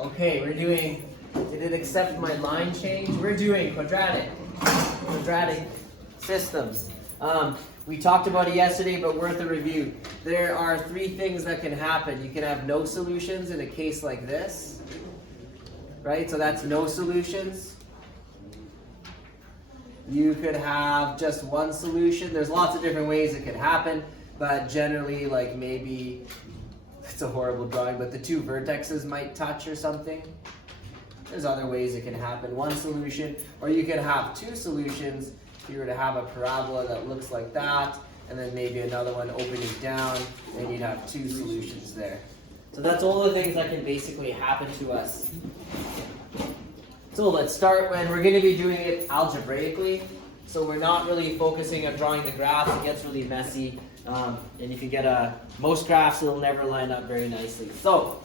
Okay, we're doing, did it accept my line change? We're doing quadratic systems. We talked about it yesterday, but worth a review. There are three things that can happen. You can have no solutions in a case like this, right? So that's no solutions. You could have just one solution. There's lots of different ways it could happen, but generally, like maybe, it's a horrible drawing, but the two vertexes might touch or something. There's other ways it can happen. One solution, or you could have two solutions. If you were to have a parabola that looks like that, and then maybe another one opening down, and you'd have two solutions there. So that's all the things that can basically happen to us. So let's start when we're going to be doing it algebraically. So we're not really focusing on drawing the graphs. It gets really messy. And if you get most graphs, it'll never line up very nicely. So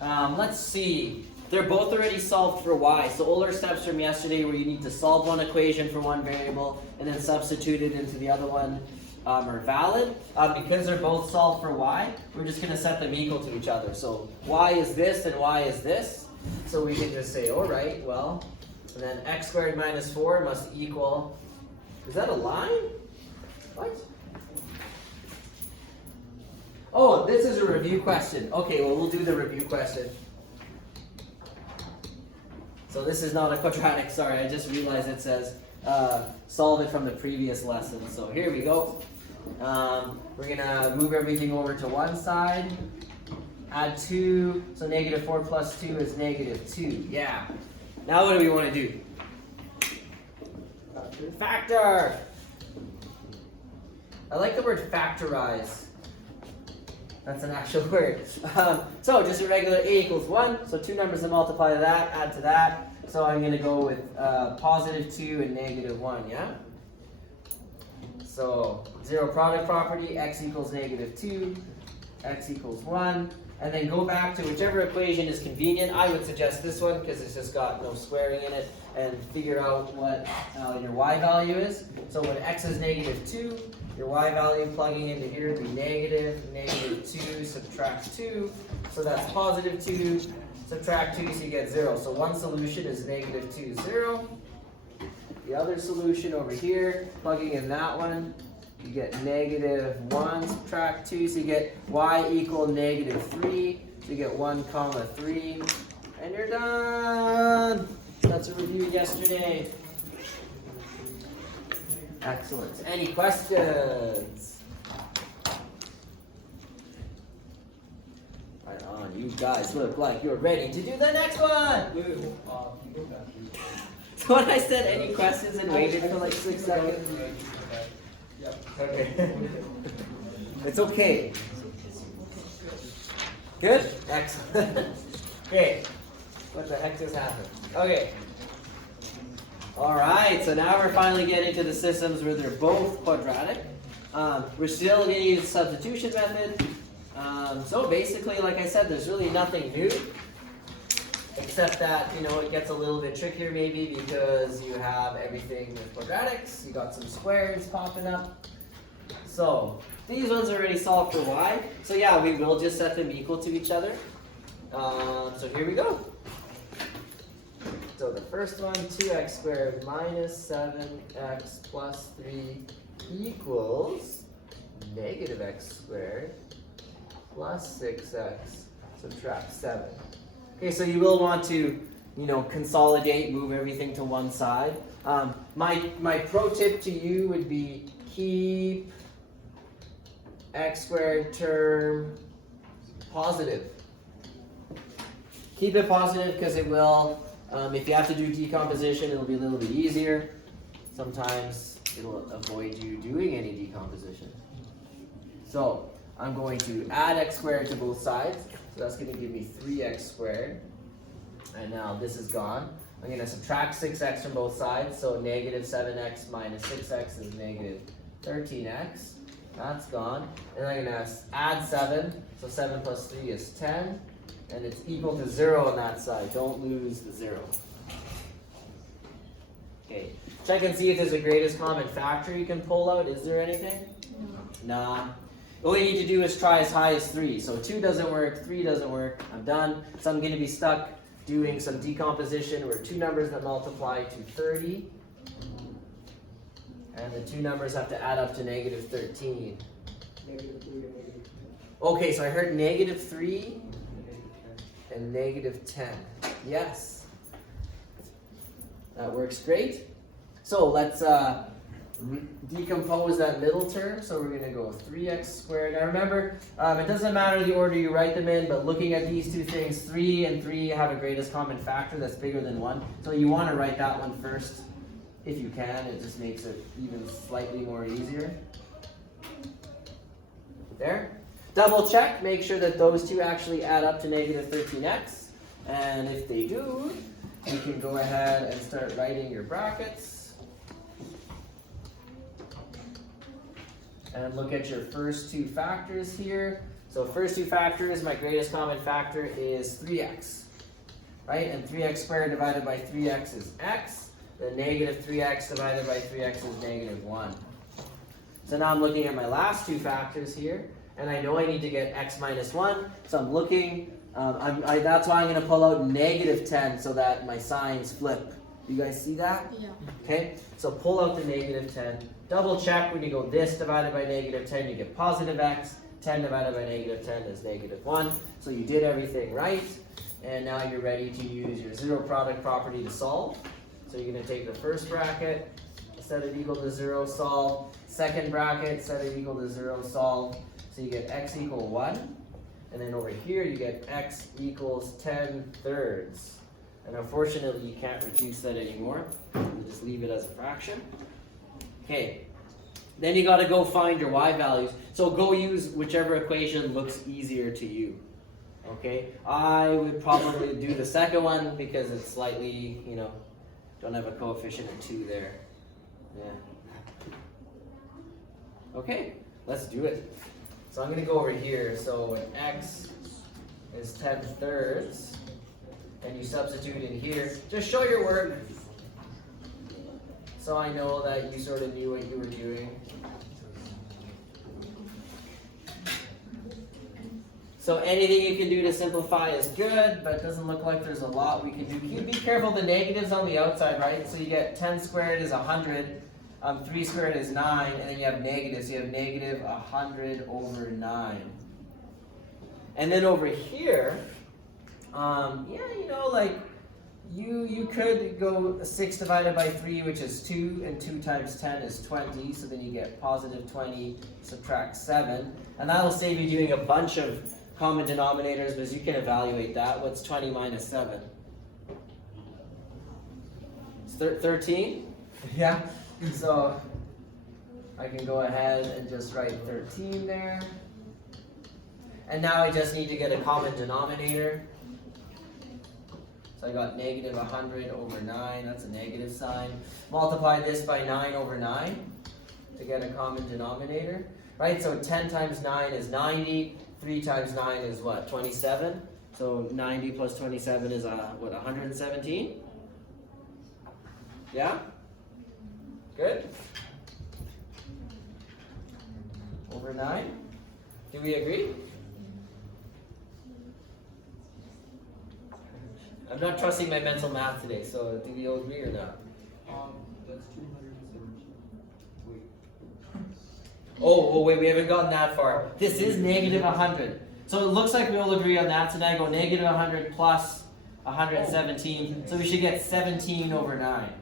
let's see. They're both already solved for y. So all our steps from yesterday where you need to solve one equation for one variable and then substitute it into the other one are valid. Because they're both solved for y, we're just going to set them equal to each other. So y is this and y is this. So we can just say, all right, well, and then x squared minus 4 must equal, is that a line? What? Oh, this is a review question. Okay, well, we'll do the review question. So this is not a quadratic, sorry, I just realized it says solve it from the previous lesson. So here we go. We're going to move everything over to one side. Add 2, so negative 4 plus 2 is negative 2. Yeah. Now what do we want to do? Factor! I like the word factorize. That's an actual word. So just a regular a equals 1. So two numbers to multiply to that, add to that. So I'm going to go with positive 2 and negative 1, yeah? So zero product property, x equals negative 2, x equals 1. And then go back to whichever equation is convenient. I would suggest this one because it's just got no squaring in it, and figure out what your y value is. So when x is negative 2, your y value plugging into here would be negative 2, subtract 2. So that's positive 2, subtract 2, so you get 0. So one solution is negative 2, 0. The other solution over here, plugging in that one, you get negative 1, subtract 2, so you get y equal negative 3. So you get 1 comma 3, and you're done. That's a review yesterday. Excellent. Any questions? Right on. You guys look like you're ready to do the next one. So when I said any questions and waited for like 6 seconds. Okay. It's okay. Good? Excellent. Okay. What the heck just happened? Okay. Alright, so now we're finally getting to the systems where they're both quadratic. We're still going to use the substitution method. So basically, like I said, there's really nothing new. Except that, it gets a little bit trickier maybe because you have everything with quadratics. You got some squares popping up. So these ones are already solved for y. So yeah, we will just set them equal to each other. So here we go. So the first one, 2x squared minus 7x plus 3 equals negative x squared plus 6x subtract 7. Okay, so you will want to, consolidate, move everything to one side. My pro tip to you would be keep x squared term positive. Keep it positive because it will, if you have to do decomposition, it'll be a little bit easier. Sometimes it'll avoid you doing any decomposition. So I'm going to add x squared to both sides. So that's going to give me 3x squared. And now this is gone. I'm going to subtract 6x from both sides. So negative 7x minus 6x is negative 13x. That's gone. And I'm going to add 7. So 7 plus 3 is 10. And it's equal to 0 on that side. Don't lose the 0. Okay. Check and see if there's a greatest common factor you can pull out. Is there anything? No. Nah. All you need to do is try as high as 3. So 2 doesn't work, 3 doesn't work, I'm done. So I'm going to be stuck doing some decomposition where 2 numbers that multiply to 30. And the 2 numbers have to add up to negative 13. Okay, so I heard negative 3 and negative 10. Yes. That works great. So let's decompose that middle term. So we're going to go 3x squared. Now remember, it doesn't matter the order you write them in, but looking at these two things, 3 and 3 have a greatest common factor that's bigger than 1. So you want to write that one first if you can. It just makes it even slightly more easier. There. Double check, make sure that those two actually add up to negative 13x. And if they do, you can go ahead and start writing your brackets. And look at your first two factors here. So first two factors, my greatest common factor is 3x. Right? And 3x squared divided by 3x is x. The negative 3x divided by 3x is negative 1. So now I'm looking at my last two factors here. And I know I need to get x minus 1, so I'm looking, that's why I'm going to pull out negative 10 so that my signs flip. You guys see that? Yeah. Okay, so pull out the negative 10. Double check when you go this divided by negative 10, you get positive x. 10 divided by negative 10 is negative 1. So you did everything right. And now you're ready to use your zero product property to solve. So you're going to take the first bracket, set it equal to 0, solve. Second bracket, set it equal to 0, solve. So you get x equal 1, and then over here you get x equals 10/3. And unfortunately you can't reduce that anymore. You just leave it as a fraction. Okay, then you got to go find your y values. So go use whichever equation looks easier to you. Okay, I would probably do the second one because it's slightly, don't have a coefficient of 2 there. Yeah. Okay, let's do it. So I'm going to go over here. So when x is 10/3, and you substitute in here, just show your work so I know that you sort of knew what you were doing. So anything you can do to simplify is good, but it doesn't look like there's a lot we can do. Be careful, the negatives on the outside, right? So you get 10 squared is 100. 3 squared is 9, and then you have negatives. You have negative 100 over 9. And then over here, you could go 6 divided by 3, which is 2, and 2 times 10 is 20. So then you get positive 20, subtract 7. And that'll save you doing a bunch of common denominators, because you can evaluate that. What's 20 minus 7? It's 13? Yeah. So I can go ahead and just write 13 there. And now I just need to get a common denominator. So I got negative 100 over 9. That's a negative sign. Multiply this by 9 over 9 to get a common denominator. Right? So 10 times 9 is 90. 3 times 9 is what? 27. So 90 plus 27 is 117? Yeah? Good? Over 9? Do we agree? I'm not trusting my mental math today, so do we all agree or not? That's 217. Wait. Oh, wait, we haven't gotten that far. This is negative 100. So it looks like we all agree on that. So now I go negative 100 plus 117. So we should get 17 over 9.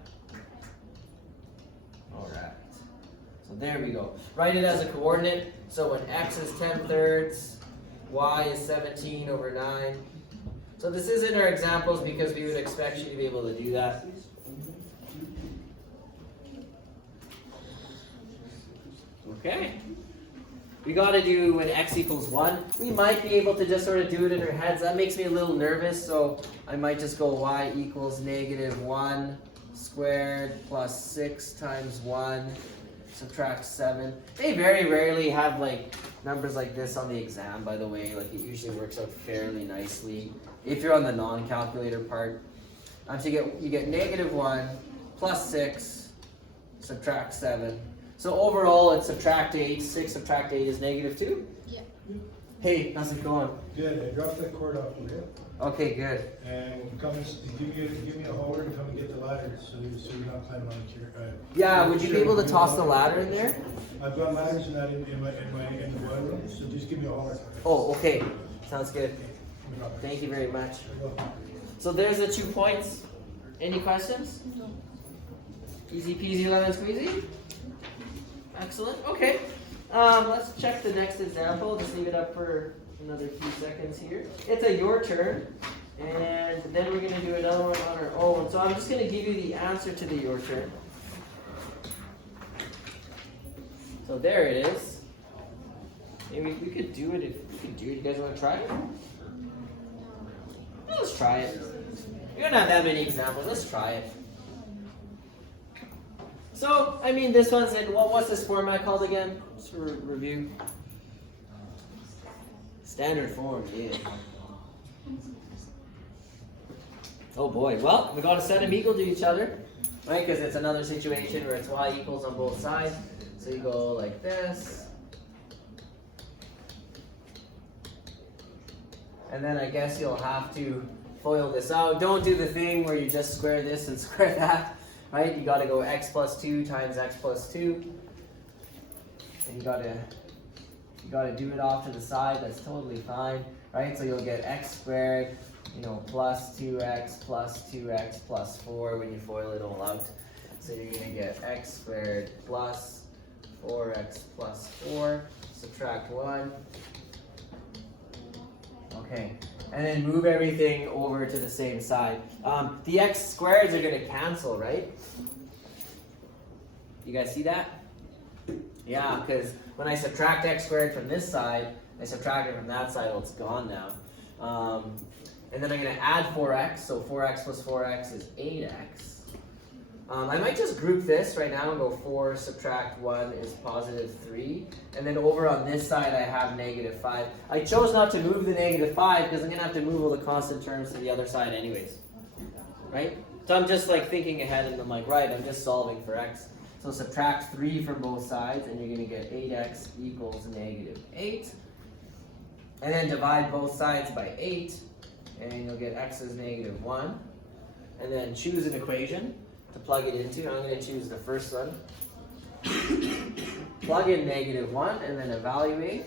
Alright. So there we go. Write it as a coordinate. So when x is 10/3, y is 17 over 9. So this isn't our examples because we would expect you to be able to do that. Okay. We got to do when x equals 1. We might be able to just sort of do it in our heads. That makes me a little nervous, so I might just go y equals negative 1 squared plus 6 times 1, subtract 7. They very rarely have like numbers like this on the exam, by the way. Like it usually works out fairly nicely if you're on the non-calculator part. So you get negative 1 plus 6, subtract 7. So overall, it's subtract 8. 6 subtract 8 is negative 2? Yeah. Hey, how's it going? Good, I dropped that cord off for you. Okay, good. And come and give me a holder and come and get the ladder so you're not climbing on the chair. Yeah, would you be able to toss the ladder in there? I've got ladders in the boiler room, so just give me a holder. Oh, okay. Sounds good. Thank you very much. So there's the 2 points. Any questions? No. Easy peasy lemon squeezy? Excellent. Okay. Let's check the next example. Just leave it up for another few seconds here. It's your turn. And then we're going to do another one on our own. So I'm just going to give you the answer to the your turn. So there it is. Maybe we could do it if we could do it. You guys want to try it? Let's try it. We don't have that many examples. Let's try it. So, I mean, this one's in, what's this format called again? Just for review. Standard form, yeah. Oh boy, well, we got to set them equal to each other, right? Because it's another situation where it's y equals on both sides. So you go like this. And then I guess you'll have to FOIL this out. Don't do the thing where you just square this and square that, right? You got to go x plus 2 times x plus 2. And you got to do it off to the side. That's totally fine, right? So you'll get x squared, plus 2x plus 2x plus 4 when you FOIL it all out. So you're going to get x squared plus 4x plus 4, subtract 1. Okay, and then move everything over to the same side. The x squareds are going to cancel, right? You guys see that? Yeah, because when I subtract x squared from this side, I subtract it from that side, well, it's gone now. And then I'm going to add 4x, so 4x plus 4x is 8x. I might just group this right now and go 4 subtract 1 is positive 3. And then over on this side I have negative 5. I chose not to move the negative 5 because I'm going to have to move all the constant terms to the other side anyways. Right? So I'm just like thinking ahead and I'm like, right, I'm just solving for x. So subtract 3 from both sides and you're going to get 8x equals negative 8. And then divide both sides by 8 and you'll get x is negative 1. And then choose an equation to plug it into. I'm going to choose the first one. Plug in negative 1 and then evaluate.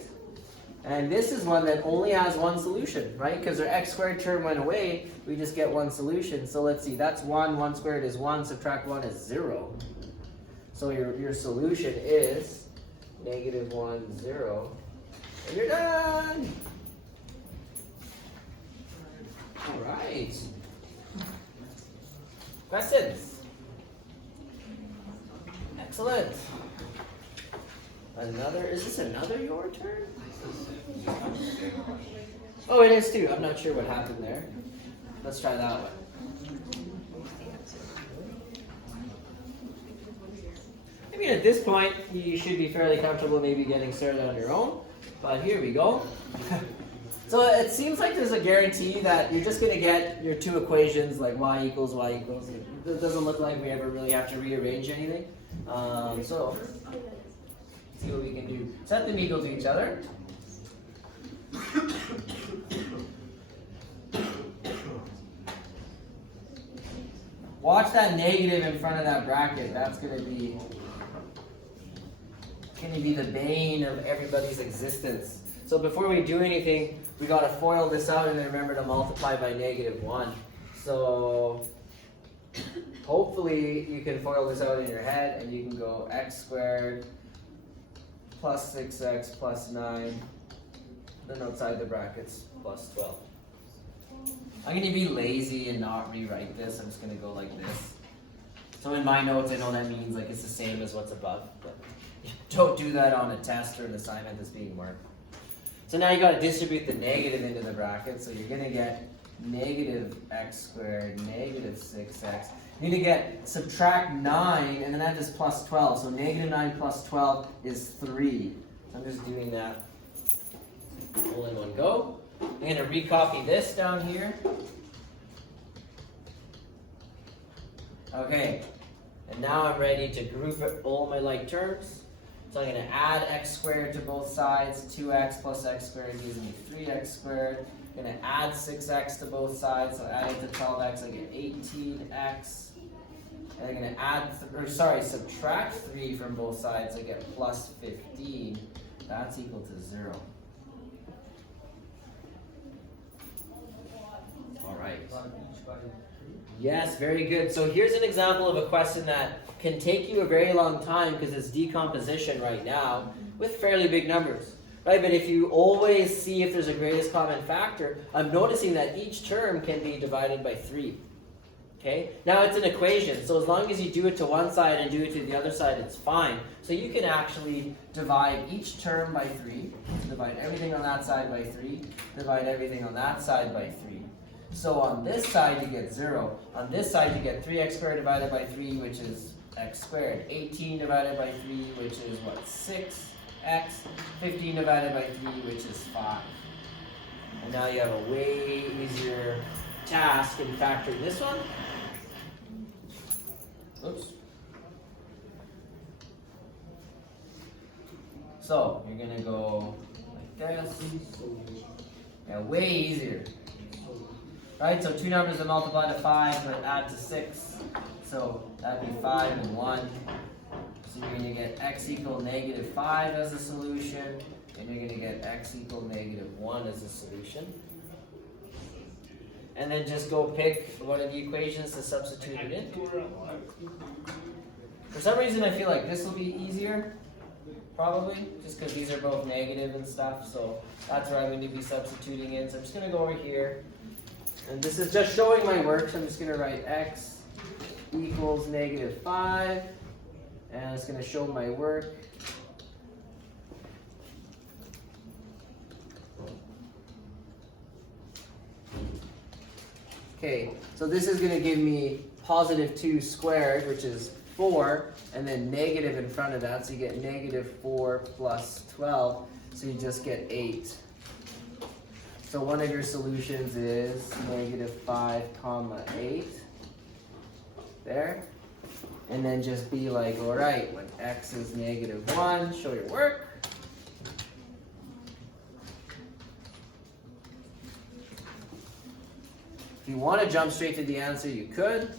And this is one that only has one solution, right? Because our x squared term went away, we just get one solution. So let's see, that's 1, 1 squared is 1, subtract 1 is 0. So your solution is negative 1, 0. And you're done! All right. Questions? Excellent. Is this another your turn? Oh, it is too. I'm not sure what happened there. Let's try that one. I mean, at this point, you should be fairly comfortable maybe getting started on your own. But here we go. So it seems like there's a guarantee that you're just going to get your two equations like y equals. It doesn't look like we ever really have to rearrange anything. So see what we can do. Set them equal to each other. Watch that negative in front of that bracket. That's going to be the bane of everybody's existence. So before we do anything, we got to FOIL this out and then remember to multiply by negative 1. So hopefully you can FOIL this out in your head and you can go x squared plus 6x plus 9, then outside the brackets plus 12. I'm going to be lazy and not rewrite this. I'm just going to go like this. So in my notes, I know that means like it's the same as what's above, but don't do that on a test or an assignment that's being marked. So now you got to distribute the negative into the bracket. So you're going to get negative x squared, negative 6x. You're going to get subtract 9, and then that is plus 12. So negative 9 plus 12 is 3. I'm just doing that all in one go. I'm going to recopy this down here. Okay. And now I'm ready to group all my like terms. So I'm going to add x squared to both sides. 2x plus x squared gives me 3x squared. I'm going to add 6x to both sides. So adding to 12x, I get 18x. And I'm going to subtract 3 from both sides. I get plus 15. That's equal to 0. All right. Yes, very good. So here's an example of a question that can take you a very long time because it's decomposition right now with fairly big numbers, right? But if you always see if there's a greatest common factor, I'm noticing that each term can be divided by 3. Okay, now it's an equation, so as long as you do it to one side and do it to the other side, it's fine. So you can actually divide each term by 3, divide everything on that side by 3, divide everything on that side by 3. So on this side you get 0. On this side you get 3x squared divided by 3, which is x squared. 18 divided by 3, which is what? 6x. 15 divided by 3, which is 5. And now you have a way easier task in factoring this one. Oops. So you're gonna go like this. Yeah, way easier. Right, so two numbers that multiply to 5 but add to 6. So that'd be 5 and 1. So you're gonna get x equal negative 5 as a solution, and you're gonna get x equal negative 1 as a solution. And then just go pick one of the equations to substitute it in. For some reason I feel like this will be easier, probably, just because these are both negative and stuff, so that's where I'm going to be substituting in. So I'm just going to go over here, and this is just showing my work, so I'm just going to write x equals negative 5, and it's going to show my work. Okay, so this is going to give me positive 2 squared, which is 4, and then negative in front of that, so you get negative 4 plus 12, so you just get 8. So one of your solutions is negative 5 comma 8, there. And then just be like, all right, when x is negative 1, show your work. If you want to jump straight to the answer, you could.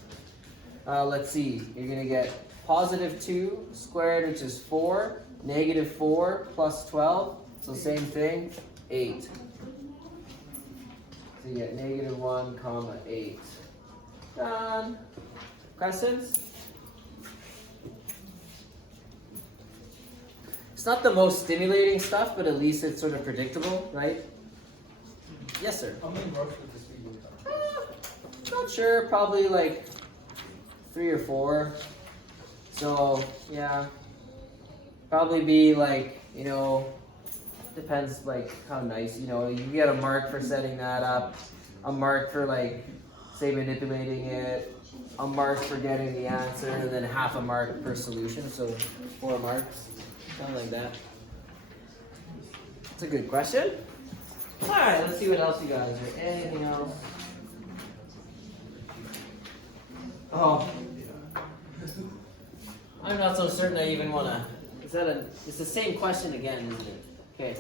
Let's see, you're going to get positive 2 squared, which is 4, negative 4 plus 12, so same thing, 8. So you get negative 1 comma 8. Done. Questions? It's not the most stimulating stuff, but at least it's sort of predictable, right? Yes, sir. How many marks would this be? Not sure, probably like 3 or 4. So yeah, probably be like, you know, depends like how nice, you know, you get a mark for setting that up, a mark for like, say manipulating it, a mark for getting the answer, and then half a mark per solution, so 4 marks, something like that. That's a good question. All right, let's see what else you got. Is there anything else? Oh, I'm not so certain I even want to. It's the same question again, isn't it? Okay.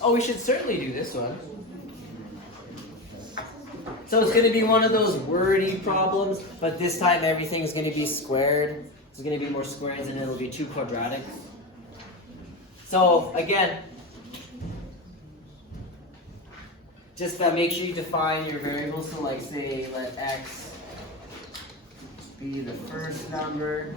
Oh, we should certainly do this one. So it's going to be one of those wordy problems, but this time everything's going to be squared. There's going to be more squares and it'll be 2 quadratics. So again, just make sure you define your variables. So like say let x be the first number.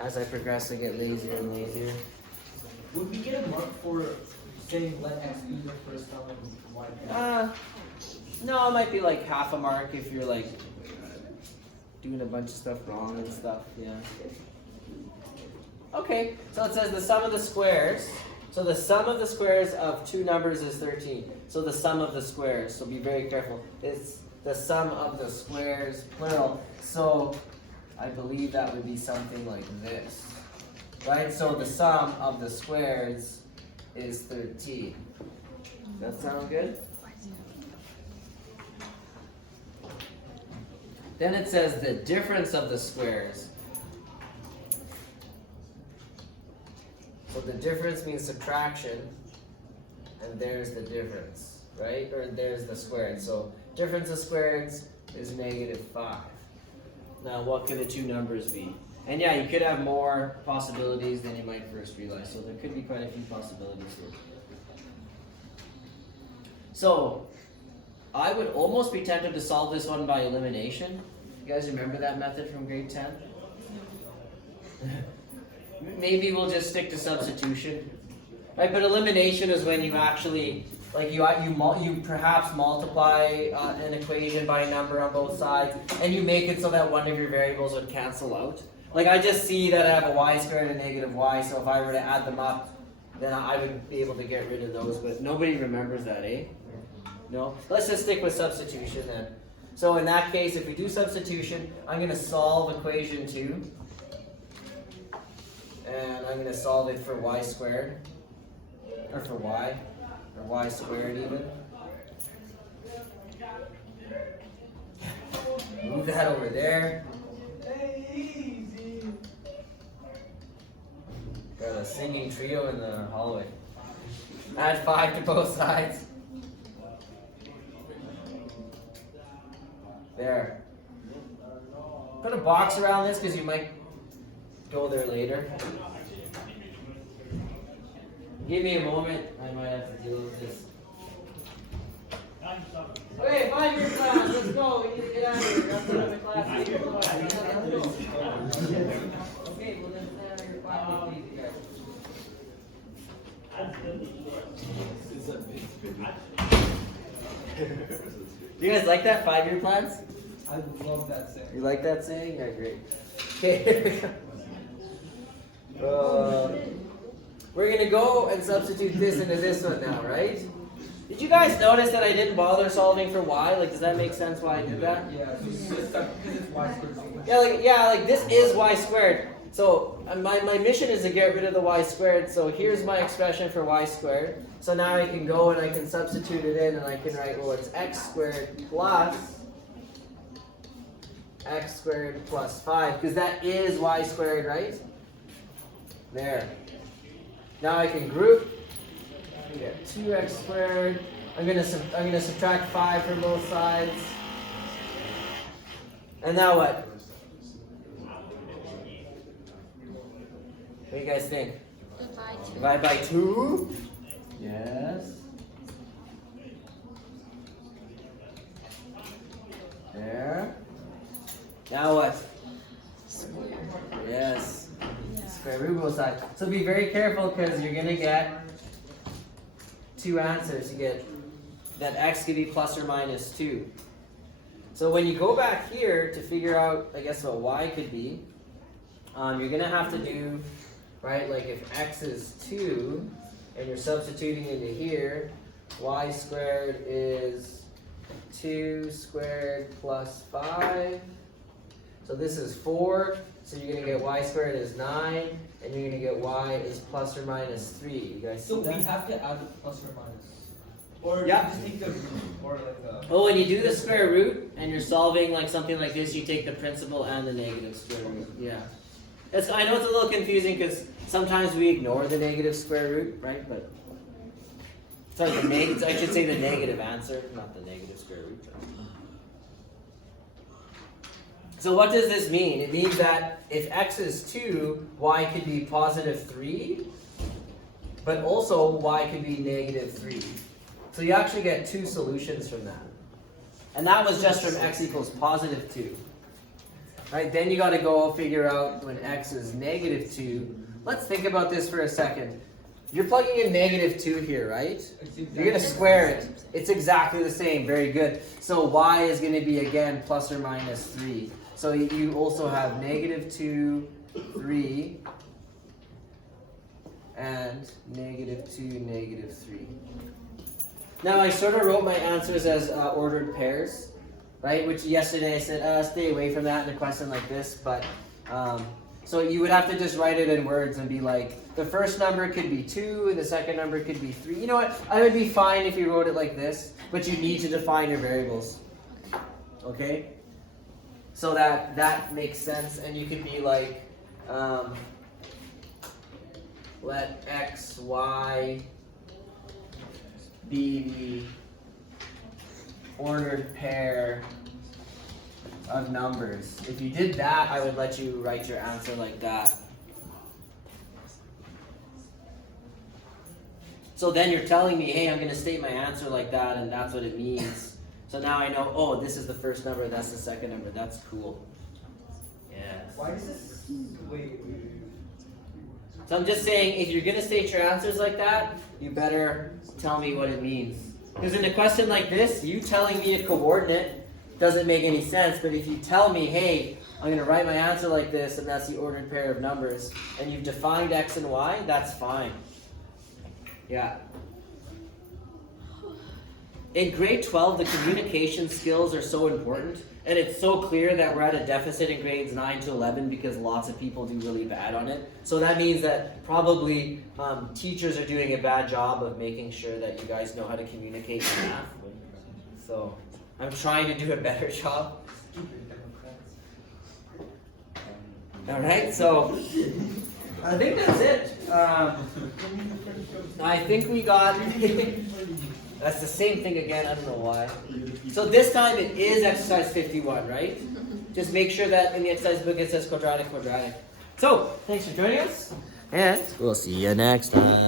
As I progress, I get lazier and lazier. Would we get a mark for saying let x be the first number and y? No, it might be like half a mark if you're like doing a bunch of stuff wrong and stuff, yeah. Okay, so it says the sum of the squares. So the sum of the squares of 2 numbers is 13. So the sum of the squares, so be very careful. It's the sum of the squares, plural. So I believe that would be something like this, right? So the sum of the squares is 13. Does that sound good? Then it says the difference of the squares. So the difference means subtraction, and there's the difference, right? Or there's the squared. So difference of squareds is -5. Now what could the two numbers be? And yeah, you could have more possibilities than you might first realize. So there could be quite a few possibilities here. So I would almost be tempted to solve this one by elimination. You guys remember that method from grade 10? Maybe we'll just stick to substitution. Right, but elimination is when you actually, like you perhaps multiply an equation by a number on both sides, and you make it so that one of your variables would cancel out. Like I just see that I have a y squared and a negative y, so if I were to add them up, then I would be able to get rid of those, but nobody remembers that, eh? No? Let's just stick with substitution then. So in that case, if we do substitution, I'm going to solve equation 2. And I'm going to solve it for y squared. Or for y. Or y squared even. Move that over there. Got a singing trio in the hallway. Add 5 to both sides. There. Put a box around this because you might go there later. Give me a moment. I might have to deal with this. Okay, 5-year class. Let's go. We need to get out of here. That's what I'm in class. Okay, well then stand on your 5 feet, you guys. Do you guys like that 5-year plans? I love that saying. You like that saying? Yeah, great. Okay. We're gonna go and substitute this into this one now, right? Did you guys notice that I didn't bother solving for y? Like, does that make sense why I did that? Yeah, because it's y squared. Like this is y squared. So my mission is to get rid of the y squared. So here's my expression for y squared. So now I can go and I can substitute it in, and I can write, well, it's x squared plus 5, because that is y squared, right? There. Now I can group. We get 2x squared. I'm gonna subtract 5 from both sides. And now what? What do you guys think? Divide by 2. Yes. There. Now what? Yes. Square root both sides. So be very careful because you're gonna get 2 answers. You get that x could be plus or minus 2. So when you go back here to figure out, I guess, what y could be, you're gonna have to do, right? Like if x is 2, and you're substituting into here, y squared is 2 squared plus 5. So this is 4. So you're going to get y squared is 9. And you're going to get y is plus or minus 3. You guys see So that? we have to add plus or minus. Or Yeah. you just take the root, or like the... Oh, when you do the square root and you're solving like something like this, you take the principal and the negative square root. Yeah. I know it's a little confusing because sometimes we ignore the negative square root, right? But sorry, I should say the negative answer, not the negative square root. So what does this mean? It means that if x is 2, y could be positive 3, but also y could be negative 3. So you actually get 2 solutions from that. And that was just from x equals positive 2. Right, then you got to go figure out when x is negative 2. Let's think about this for a second. You're plugging in negative 2 here, right? You're going to square it. It's exactly the same. Very good. So y is going to be, again, plus or minus 3. So you also have negative 2, 3, and negative 2, negative 3. Now I sort of wrote my answers as ordered pairs, right? Which yesterday I said, stay away from that in a question like this. But So you would have to just write it in words and be like, the first number could be 2 and the second number could be 3. You know what? I would be fine if you wrote it like this, but you need to define your variables. Okay? So that makes sense, and you could be like, let x, y be the ordered pair of numbers. If you did that, I would let you write your answer like that. So then you're telling me, hey, I'm going to state my answer like that, and that's what it means. So now I know, oh, this is the first number, that's the second number. That's cool. Yes. Why does this? Wait. So I'm just saying, if you're going to state your answers like that, you better tell me what it means. Because in a question like this, you telling me a coordinate doesn't make any sense. But if you tell me, hey, I'm going to write my answer like this, and that's the ordered pair of numbers, and you've defined x and y, that's fine. Yeah. In grade 12, the communication skills are so important, and it's so clear that we're at a deficit in grades 9 to 11 because lots of people do really bad on it. So that means that probably teachers are doing a bad job of making sure that you guys know how to communicate in math. So I'm trying to do a better job. All right, so I think that's it. I think we got, that's the same thing again, I don't know why. So this time it is exercise 51, right? Just make sure that in the exercise book it says quadratic, quadratic. So, thanks for joining us, and we'll see you next time.